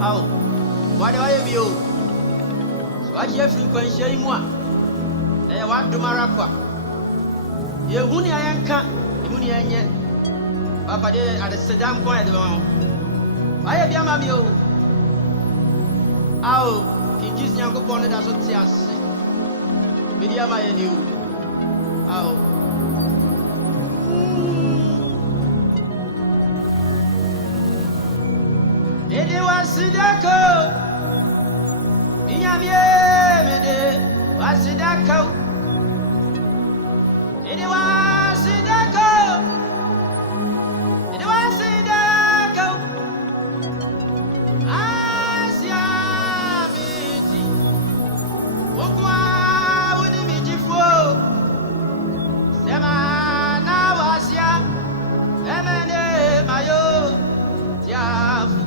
Au, what do I have you? So I hear frequency moi. They want to Maraqua. You huni I can't, huni and yet. Papa, they are the Saddam quiet. I have Yamamio. Au, he gives Yanko Bonnet as what tears. Mediama and you. Au. It was Sidako. Miami, was Sidako. It was Sidako. It was Sidako. Asia Miti. Okwa uni mijifo. Semana wasia. Emene mayo. Tiafu.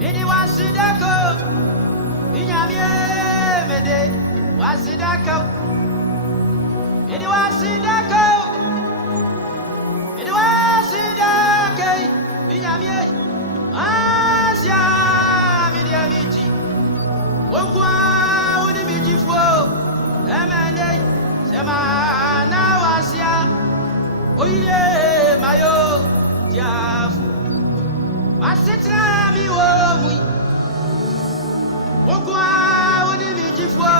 It was Sidako. Miami, was Sidako. It was Sidako. It was Sidako. Miami, Asia, Midiamiti. Wokwa, Udimijifo, Emene, Semana Wasia. Oye, Mayo, Jafu. Masitra mi wo. Wokwa, Udimijifo,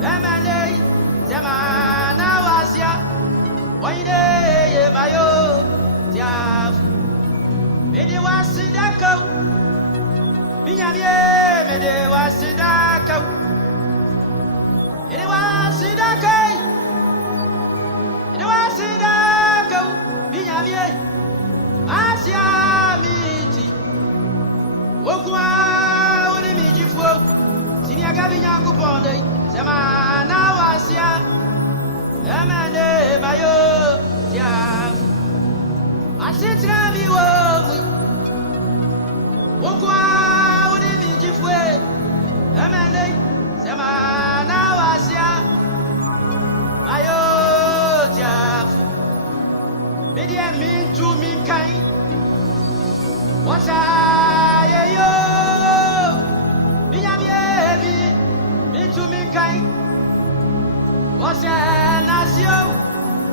Emene, Semana Wasia. Oye, Mayo, Jafu. It was Sidako. Miami, it was Sidako. It was Sidako. It was Sidako. Miami, Asia Miti. Wokwa, Udimijifo. Sinia Gavinyangu Ponde. Semana Wasia. Emene, Mayo, Jafu. Asitra mi wo. Wokwa Udimijifwe. Emene Semana Wasia. Ayo Jafu. Media mean to me kind. What's I yo? Miami me to me kind. What's I nasio?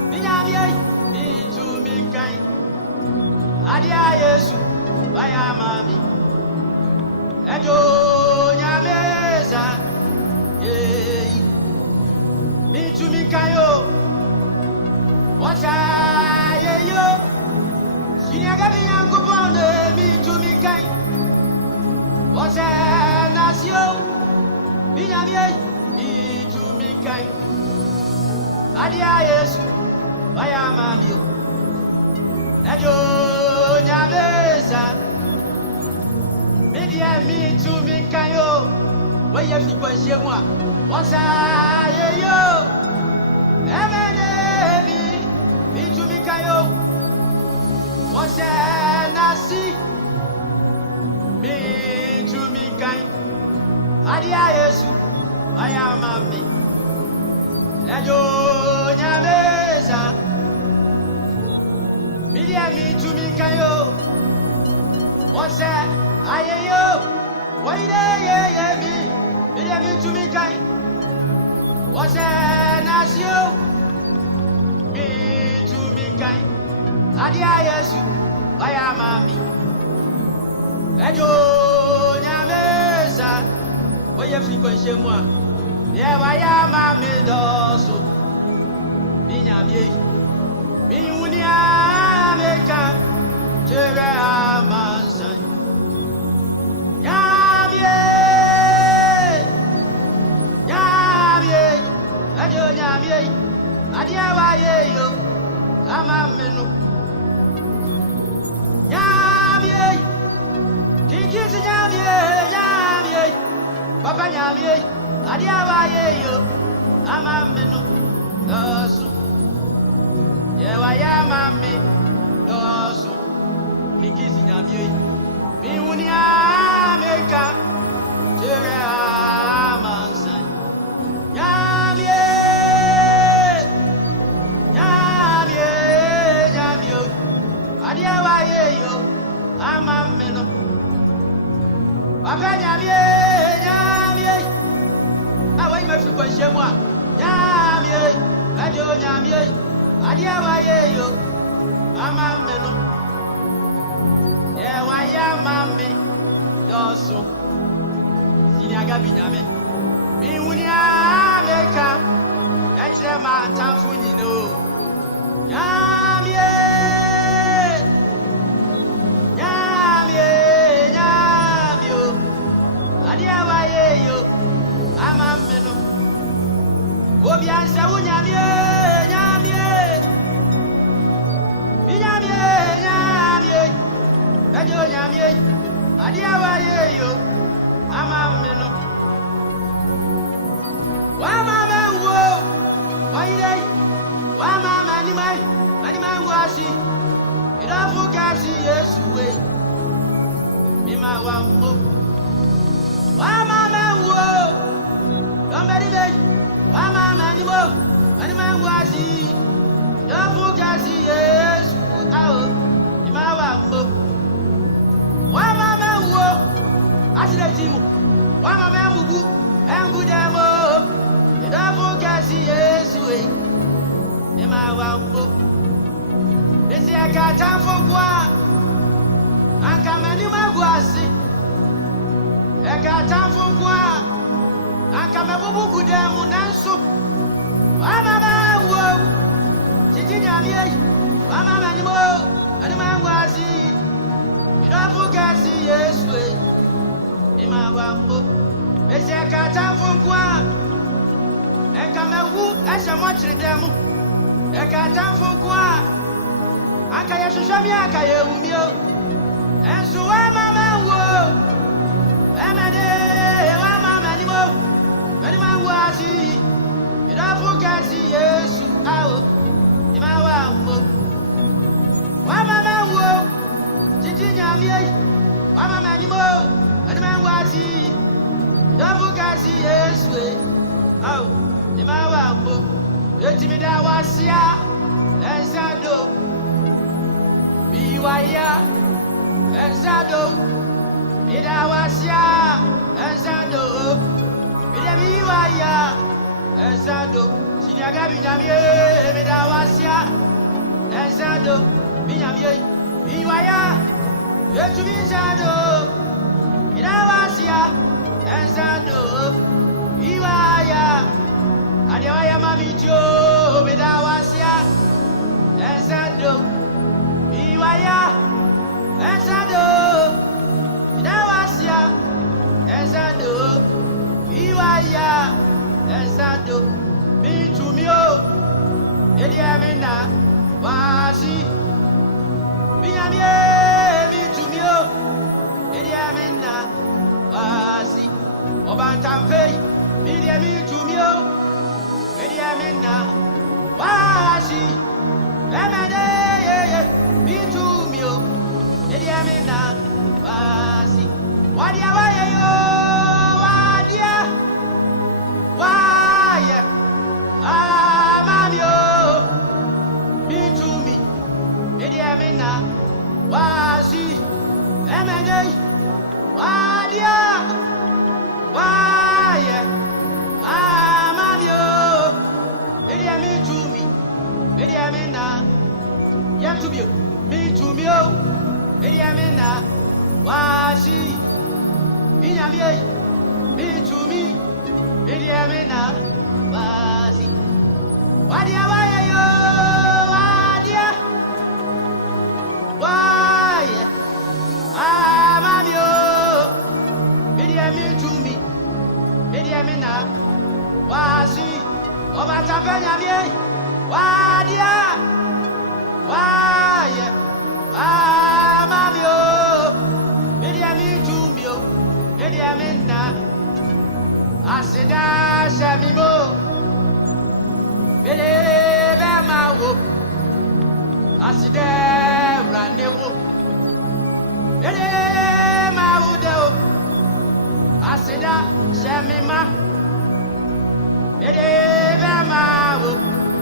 Miami me to me kind. Adia Yesu, Baya Mami, Ejo Nyameza, me to me kayo, what I yo, Siniagabi Yankupone, me to me kind, what I Nasio, Miami, me to me kind, Adia Yesu, Baya Mami, Ejo Nyameza, media me to me kayo. Where you think was you want? What's I yo? Emene me to me kayo. What's I nasi? Me to me kai. Adia Yesu, I am a me. Ejo Nyameza. Media me to me kayo. What's that? Aye yo. Why yeah me? Media me to me kai. What's that? Nasio. Me to me kai. Adia Yesu. I am a me. Ejo Nyameza. Why you frequency moi? Yeah, I am a me doso. Minyamie. Miunia meka. Chere amasan. Nyamie. Adio nyamie. Adia wa ye yo. Amamenu. Nyamie. Kikisi nyamie. Papa nyamie. Adia wa ye yo. Amamenu. Dosu. Ye wa ya mami. Dosu. Kikisi nyamie. Miuni ameka. Chere amansan. Nyamie. Adia wa ye yo. Amamenu. Papa nyamie nyamie awa ime fi kwanhye mu a nyamie ajo nyamie ade awa ye yo ama me no e wa ya mami yo so sini aga bi nyame mi wuni ameka e kire ma tafu nyino nyamie nyamie nyamio ade awa ye yo ama me no obi ansa wo nyamie nyamie nyamie nyamie ajo nyamie ade awa ye yo ama me no wa mama wo wa ile wa mama ni mai ngwasi irafu kasi Yesu we mi ma wa mo wa mama wo domberi be wa mama ni mo ngwasi irafu kasi Yesu awo mi ma wa mo wa mama wo asile timu wa mama mugu engu demo irafu kasi Yesu we mi ma wa mo esi akata fokwa akamani magwasi akata fokwa akamabubu gudemu nanso mama wo titi nyamie mama ni mo ani magwasi irafu kasi Yesu ima wambo esi akata fokwa akamawu asamo chiridemu akata fokwa aka ya shoshami aka ya umio enso wa mama wo emade wa mama ni mo ani ma wasi irafu kasi Yesu awo ni ma wa mo wa mama wo titi nyamie wa mama ni mo ani ma wasi irafu kasi Yesu awo ni ma wa mo etimi da wasia ensado Biwaya enzado bidawasia enzado biwaya enzado siniaga binyamie bidawasia enzado binyamie biwaya yetu bizado bidawasia enzado biwaya adiwaya mamijo bidawasia enzado Iwaya enzado idawasia enzado Iwaya enzado bitumio ediamina wasi binyamie bitumio ediamina wasi obantamfe bitumio ediamina wasi emene bitumio ediamina wasi wadia waye yo wadia waye amamio bitumi ediamina wasi emene wadia waye amamio ediamitumi ediamina yatubio bitumio ediamina wasi binyamie bitumi ediamina wasi wadia waye yo wadia waye amamio ediamitumi ediamina wasi obatafanyamie wadia waye amamio ediamitumio ediamina asida shamimo belebe mawo aside ranewo ele mawo deo asida shamima belebe mawo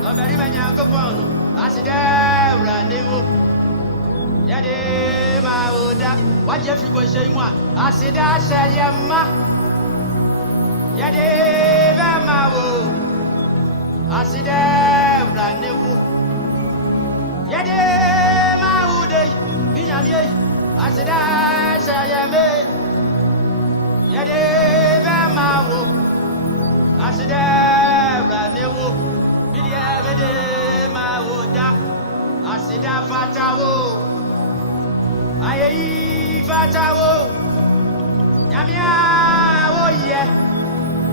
oberi banyankopono aside ranewo Yade Mauda, what Jeffrey was saying, Asida Sayama. Yade Mao, Asida Blanewu. Yade Maude, Binyami, Asida Sayame. Yade Mao, Asida Blanewu. Yade Mauda, Asida Fatawo. Aye, Fatawo, Yamia, oh yeah,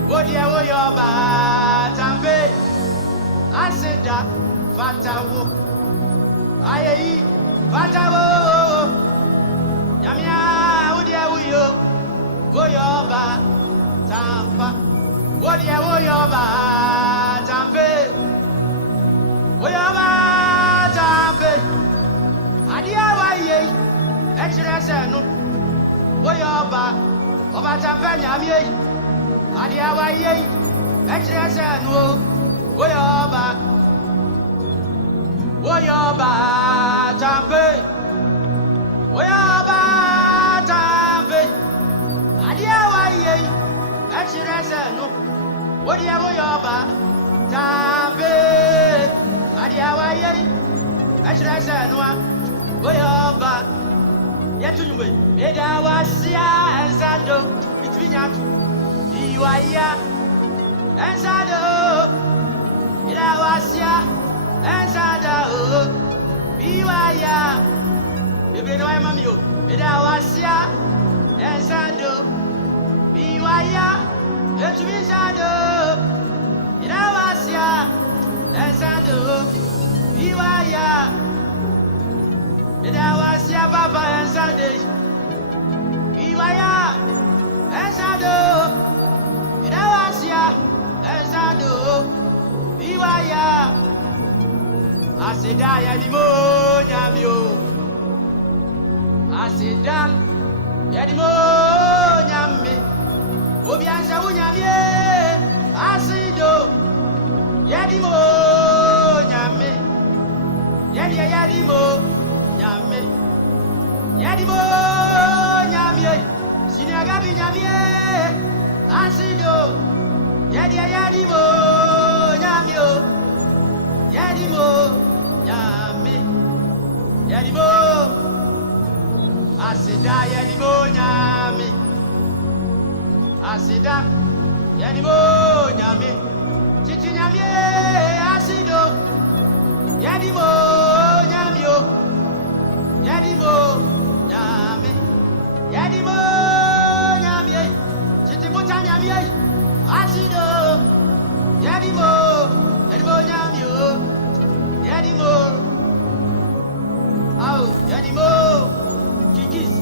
oh dear, oh your batambe, Asida, Fatawo, Aye, Fatawo, Yamia, oh dear, oh your batampa, oh dear, oh your batambe, oh your batambe, Adia, why Echirasenu, Woyoba, Obatapanya, Adiawaye, Echirasenu, Woyoba, Woyoba, Tampe, Woyoba, Tampe, Adiawaye, Echirasenu, Woyoba, Tampe, Adiawaye, Echirasenu, Woyoba. Yetunwe, Edawasia, and Sando, between you are and Sando, Edawasia, and Sando, Biwaya, you be no mammy, Edawasia, and Sando, Biwaya, Yetuin Sando, Edawasia, and Sando, Biwaya. Edawasia Baba and Sunday. Iwaya and Sando. Edawasia and Sando. Iwaya. Asida Yadimo Nyamio. Asida Yadimo Nyami. Obiansa Unyamie. Asido Yadimo Nyami. Yadimo. Yadimo Nyamie, Sinagabi Nyamie, Asido, Yadimo Nyamio, Yadimo Nyame, Yadimo Asida, Yadimo Nyame, Asida, Yadimo Nyame, Chichi Nyamie, Asido, Yadimo Nyamio. Yadimo, Yame, Yadimo, Yame, Chitibuta Yame, Asido, Yadimo, Yadimo, Yadimo, oh, Yadimo, Kikis,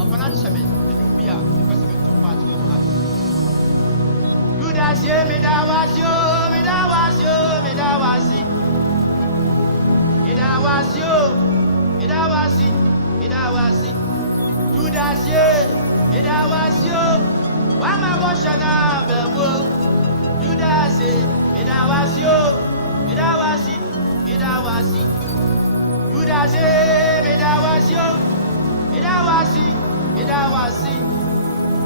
Opanachame, Nubia, the president of party of us. Judas, Medawasio, Idawasi, Judas, Idawasio, Wama Boshana, Belmo, Judas, Idawasio, Idawasi, Judas, Idawasio, Idawasi,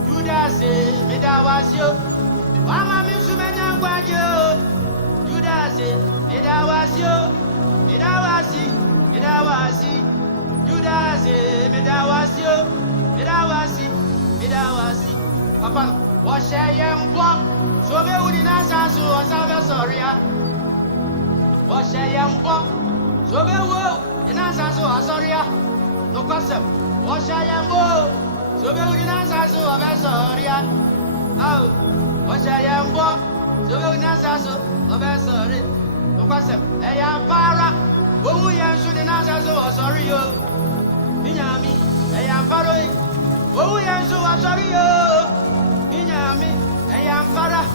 Judas, Idawasio, Wama Misumena Guajo, Judas, Idawasio, Idawasi, Judas, Idawasi, Papa, wash a young walk, so me would not answer or sound sorry. Wash a young walk, so me will, and answer or sorry. No question, wash a young walk, so me would not answer or sorry. Oh, wash a young walk, so me would not answer or sorry. No question, a young para, who we answer the answer or sorry. Minyami, I am Faroi. Oh, we are so sorry. Minyami, I am Farah.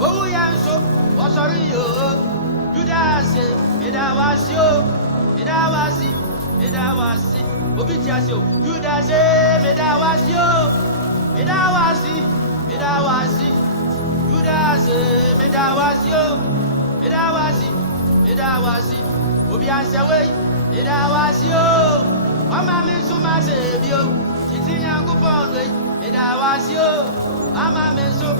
Oh, we are so sorry. Judas, Idawasi, Obitiasio, Judas, Idawasi, Judas, Idawasi, Obiansa way, Idawasio. Mama me so ma se bio. Titi yangu pondwe. Eda wasio. Mama me so.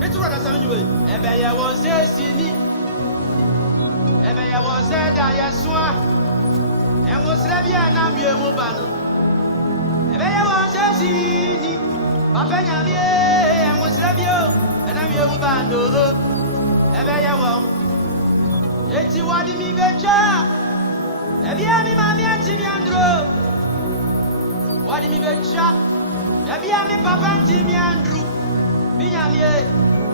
Betu rada sa menwe. Ebe ye won se sini. Ebe ye won se da ye soa. Enwo sra bia na mie mu ba no. Ebe ye won se sini. Papa nyamie enwo sra bio. Na mie mu ba no. Ebe ye won. Eti wadi mi becha. Ebi ami mami anti mi andro. Wadi mi becha. Ebi ami papa anti mi andro. Mi nyamie.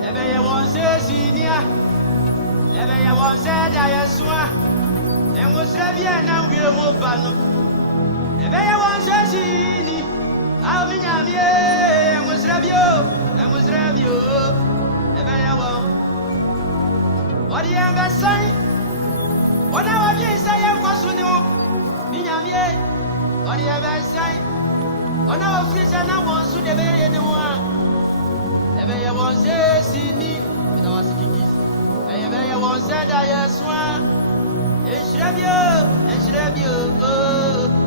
Ebe ye won se sinia. Ebe ye won se da yesua. Enwo sra bia na wie mo ba no. Ebe ye won se sini. A mi nyamie enwo sra bio. Enwo sra bio. Ebe ye won. Wadi embe sai. Ona waje sai en kwasu ni o. Mi nyamie. Wadi embe sai. Ona ofisa na won su de be ye ni wa. Ebe ye won se sini. Ina wasikiki. Ebe ye won se da yesua. Enshirabio. Oh.